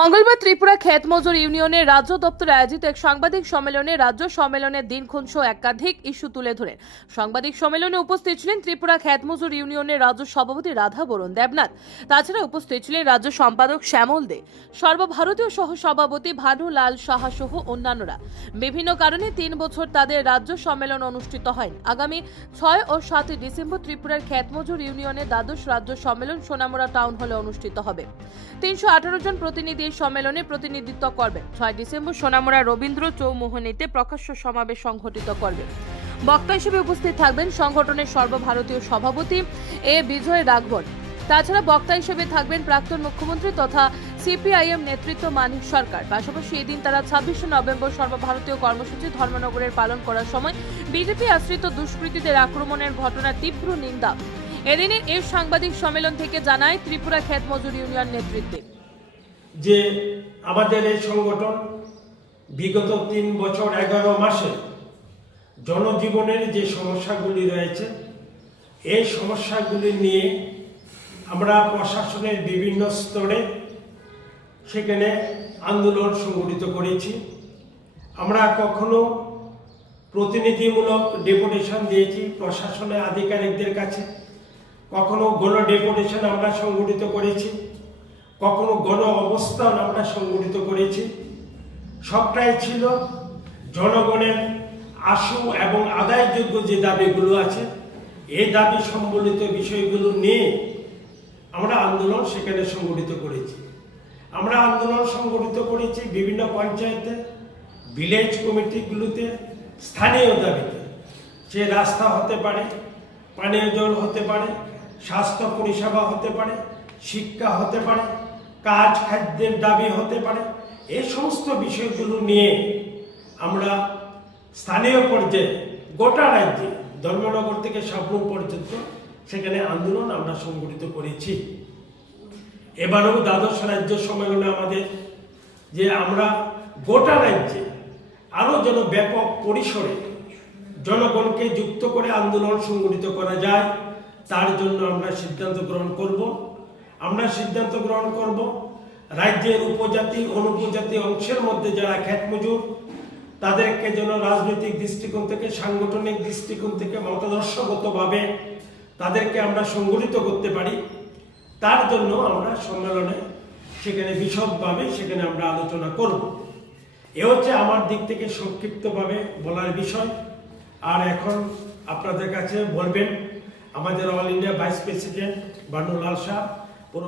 মঙ্গলবার ত্রিপুরা ক্ষেত মজুর ইউনিয়নের রাজ্য দপ্তরে আয়োজিত এক সাংবাদিক সম্মেলনে রাজ্য সম্মেলনের দিনক্ষণ সহ একাধিক ইস্যু তুলে ধরেন। সাংবাদিক সম্মেলনে উপস্থিত ছিলেন ত্রিপুরা ক্ষেত মজুর ইউনিয়নের রাজ্য সভাপতি রাধা বরুণ দেবনাথ। তাছাড়া উপস্থিত ছিলেন রাজ্য সম্পাদক শ্যামল দে, সর্বভারতীয় সহ সভাপতি ভানু লাল সাহা সহ অন্যান্যরা। বিভিন্ন কারণে তিন বছর তাদের রাজ্য সম্মেলন অনুষ্ঠিত হয় আগামী ছয় ও সাতই ডিসেম্বর ত্রিপুরার ক্ষেতমজুর ইউনিয়নের দ্বাদশ রাজ্য সম্মেলন সোনামুড়া টাউন হলে অনুষ্ঠিত হবে। তিনশো আঠারো জন প্রতিনিধি এই সম্মেলনে প্রতিনিধিত্ব করবেন। ছয় ডিসেম্বর সোনামুড়া রবীন্দ্র চৌমোহনীতে প্রকাশ্য সমাবেশ সংঘটিত করবে। বক্তা হিসেবে উপস্থিত থাকবেন সংগঠনের সর্বভারতীয় সভাপতি এ বিজয় রাঘবন। তাছাড়া বক্তা হিসেবে থাকবেন প্রাক্তন মুখ্যমন্ত্রী তথা সিপিআইএম নেতৃত্ব মানিক সরকার। পাশাপাশি এদিন তারা ছাব্বিশে নভেম্বর সর্বভারতীয় কর্মসূচি ধর্মনগরের পালন করার সময় বিজেপি আশ্রিত দুষ্কৃতীদের আক্রমণের ঘটনার তীব্র নিন্দা। এদিনের এই সাংবাদিক সম্মেলন থেকে জানায় ত্রিপুরা ক্ষেত মজুর ইউনিয়ন নেতৃত্বে। যে আমাদের এই সংগঠন বিগত তিন বছর এগারো মাসে জনজীবনের যে সমস্যাগুলি রয়েছে, এই সমস্যাগুলি নিয়ে আমরা প্রশাসনের বিভিন্ন স্তরে সেখানে আন্দোলন সংগঠিত করেছি। আমরা কখনো প্রতিনিধিমূলক ডেপুটেশন দিয়েছি প্রশাসনের আধিকারিকদের কাছে, কখনো গণ ডেপুটেশন আমরা সংগঠিত করেছি। কখনো গণ অবস্থান আমরা সংগঠিত করেছি। সবটাই ছিল জনগণের আশু এবং আদায়যোগ্য যে দাবিগুলো আছে, এ দাবি সম্বলিত বিষয়গুলো নিয়ে আমরা আন্দোলন সেখানে সংগঠিত করেছি। আমরা আন্দোলন সংগঠিত করেছি বিভিন্ন পঞ্চায়েতে, ভিলেজ কমিটিগুলোতে, স্থানীয় দাবিতে। সে রাস্তা হতে পারে, পানীয় জল হতে পারে, স্বাস্থ্য পরিষেবা হতে পারে, শিক্ষা হতে পারে কাজ খাদ্যের দাবি হতে পারে। এ সমস্ত বিষয়গুলো নিয়ে আমরা স্থানীয় পর্যায়ে গোটা রাজ্যে, ধর্মনগর থেকে সাবরুম পর্যন্ত সেখানে আন্দোলন আমরা সংগঠিত করেছি। এবারেও দ্বাদশ রাজ্য সম্মেলনে আমাদের যে আমরা গোটা রাজ্যে আরও যেন ব্যাপক পরিসরে জনগণকে যুক্ত করে আন্দোলন সংগঠিত করা যায়, তার জন্য আমরা সিদ্ধান্ত গ্রহণ করব। আমরা সিদ্ধান্ত গ্রহণ করব। রাজ্যের উপজাতি, অনুপজাতি অংশের মধ্যে যারা খ্যাত মজুর তাদেরকে যেন রাজনৈতিক দৃষ্টিকোণ থেকে, সাংগঠনিক দৃষ্টিকোণ থেকে মতাদর্শগতভাবে তাদেরকে আমরা সংগঠিত করতে পারি। তার জন্য আমরা সম্মেলনে সেখানে বিশদভাবে সেখানে আমরা আলোচনা করব। এ হচ্ছে আমার দিক থেকে সংক্ষিপ্তভাবে বলার বিষয়। আর এখন আপনাদের কাছে বলবেন, আমাদের all India vice president Banulal Shah.